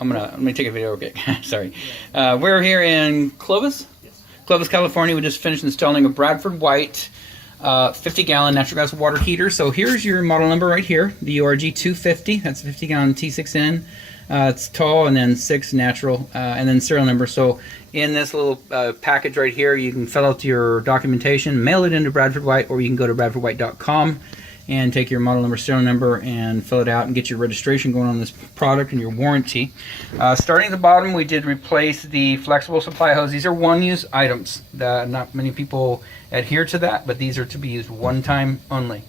let me take a video real quick. Sorry. We're here in Clovis? Yes. Clovis, California. We just finished installing a Bradford White 50-gallon natural gas water heater. So here's your model number right here, the URG 250. That's a 50-gallon T6N. It's tall, and then 6 natural, and then serial number. So in this little package right here, you can fill out your documentation, mail it into Bradford White, or you can go to bradfordwhite.com and take your model number, serial number, and fill it out and get your registration going on this product and your warranty. Starting at the bottom, we did replace the flexible supply hose. These are one-use items. Not many people adhere to that, but these are to be used one time only.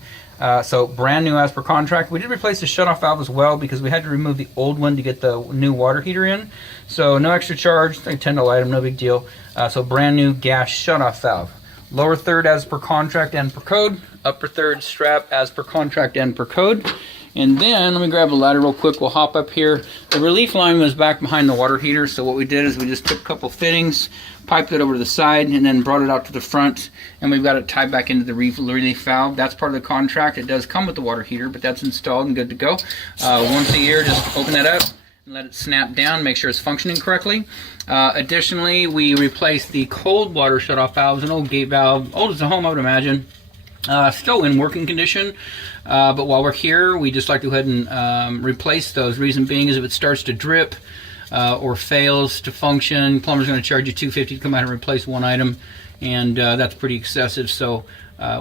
So brand new as per contract. We did replace the shutoff valve as well because we had to remove the old one to get the new water heater in. So no extra charge, like $10 item, no big deal. So brand new gas shutoff valve. Lower third as per contract and per code. Upper third strap as per contract and per code. And then, let me grab a ladder real quick, we'll hop up here. The relief line was back behind the water heater, so what we did is we just took a couple fittings, piped it over to the side, and then brought it out to the front, and we've got it tied back into the relief valve. That's part of the contract. It does come with the water heater, but that's installed and good to go. Once a year, just open that up and let it snap down, make sure it's functioning correctly. Additionally, we replaced the cold water shutoff valves, an old gate valve, old as the home I would imagine. Still in working condition, but while we're here, we just like to go ahead and replace those. Reason being is if it starts to drip or fails to function, plumber's going to charge you $250 to come out and replace one item, and that's pretty excessive. So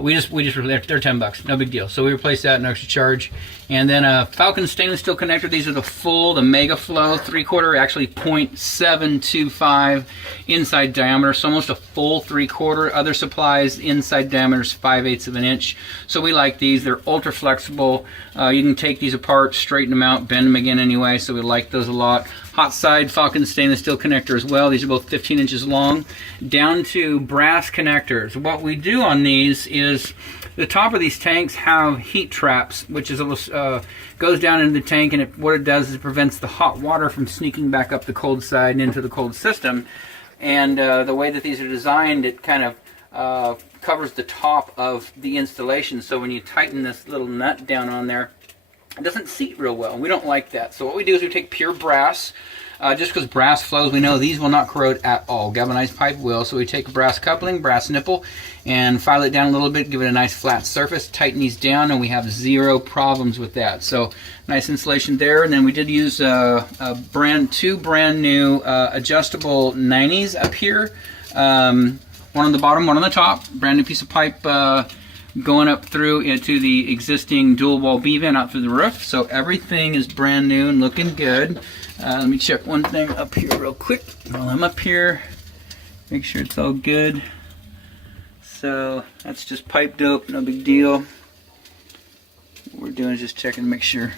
we just they're $10, no big deal. So we replaced that, no extra charge. And then a Falcon stainless steel connector. These are the Mega Flow 3/4, actually 0.725 inside diameter, so almost a full 3/4. Other supplies inside diameter is 5/8 of an inch. So we like these. They're ultra flexible. You can take these apart, straighten them out, bend them again anyway. So we like those a lot. Hot side Falcon stainless steel connector as well. These are both 15 inches long. Down to brass connectors. What we do on these is the top of these tanks have heat traps, which is a little, goes down into the tank, and what it does is it prevents the hot water from sneaking back up the cold side and into the cold system. And the way that these are designed, it kind of covers the top of the installation. So when you tighten this little nut down on there, it doesn't seat real well. We don't like that. So what we do is we take pure brass. Just because brass flows, we know these will not corrode at all. Galvanized pipe will. So we take a brass coupling, brass nipple, and file it down a little bit, give it a nice flat surface, tighten these down, and we have zero problems with that. So nice insulation there. And then we did use two brand new adjustable 90s up here. One on the bottom, one on the top. Brand new piece of pipe going up through into the existing dual wall B-vent out through the roof. So everything is brand new and looking good. Let me check one thing up here real quick while I'm up here. Make sure it's all good. So that's just pipe dope, no big deal. What we're doing is just checking to make sure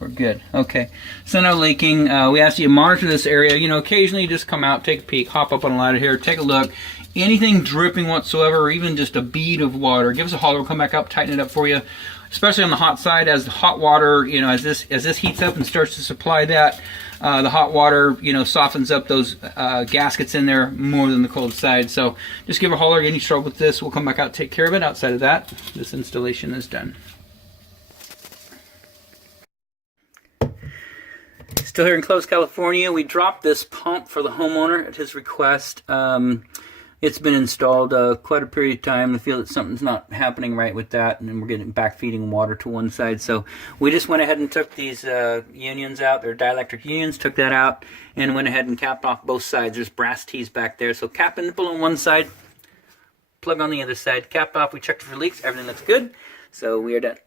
we're good. Okay, so no leaking. We ask you to monitor this area. You know, occasionally just come out, take a peek, hop up on a ladder here, take a look. Anything dripping whatsoever, or even just a bead of water, give us a holler. We'll come back up, tighten it up for you. Especially on the hot side, as the hot water, you know, as this heats up and starts to supply that, the hot water, you know, softens up those gaskets in there more than the cold side. So just give a holler. Any trouble with this, we'll come back out, take care of it. Outside of that, this installation is done. Still here in Clovis, California. We dropped this pump for the homeowner at his request. It's been installed quite a period of time. I feel that something's not happening right with that, and we're getting back feeding water to one side. So we just went ahead and took these unions out. They're dielectric unions. Took that out and went ahead and capped off both sides. There's brass tees back there. So cap and nipple on one side, plug on the other side, capped off. We checked for leaks. Everything looks good. So we are done.